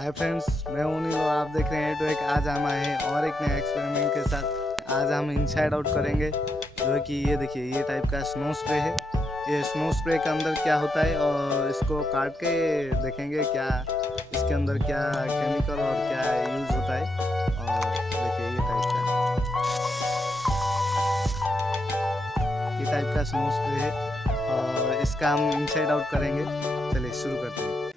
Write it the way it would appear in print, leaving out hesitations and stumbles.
Hi friends, मैं हूं नील और आप देख रहे हैं a2hack। आज हम आए हैं और एक नया एक्सपेरिमेंट के साथ। आज हम इनसाइड आउट करेंगे, जो है कि ये देखिए, ये टाइप का स्नो स्प्रे है। ये स्नो स्प्रे के अंदर क्या होता है और इसको काट के देखेंगे क्या इसके अंदर क्या केमिकल और क्या यूज़ होता है। और देखिए, ये टाइप का स्नो स्प्रे है और इसका हम इनसाइड आउट करेंगे। चलिए शुरू करते हैं।